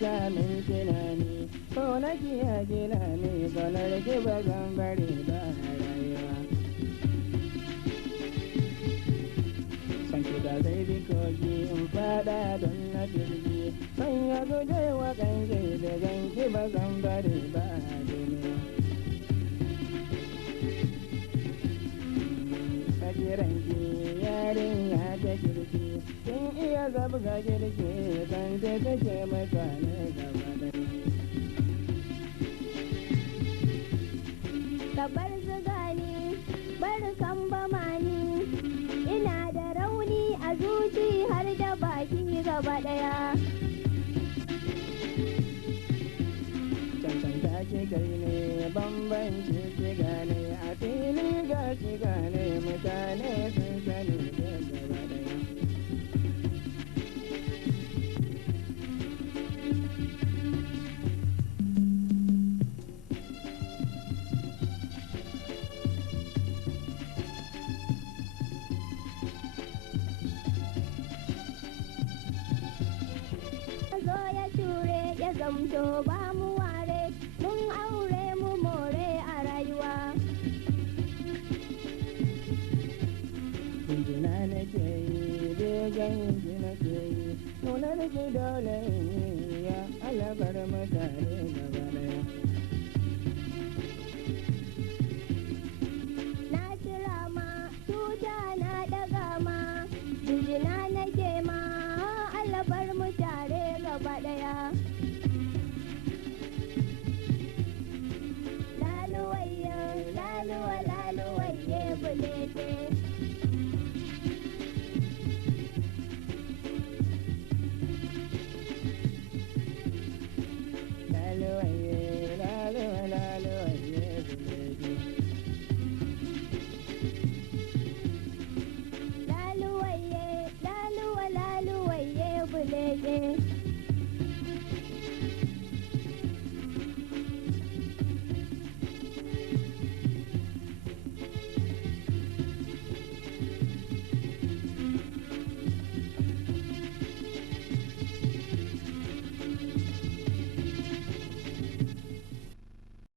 bata min tunani ko na kiya gina ne gonar ki ba zan bari ba rayuwa. Sanki da zai bi kogi in fada don na jirgi san ya guje wa kanki da ganki ba zan bari ba duniya. Sakiranki yarinya ta kirki kin iya zabga girki san ta take mutane gaba daya. Ka bar zugani bar kambamani ina da rauni a zuci har da baki gaba daya. Cancanta ki kai ne bambanci ki gane a fili ga shi gane mutane sun sani da gaba daya. Zo ya ture ya zamto ba mu ware mun aure mu more a rayuwa. Jinjina nake yi begen ji nake yi nunar ki dole in yi ya alabar mutane gaba daya.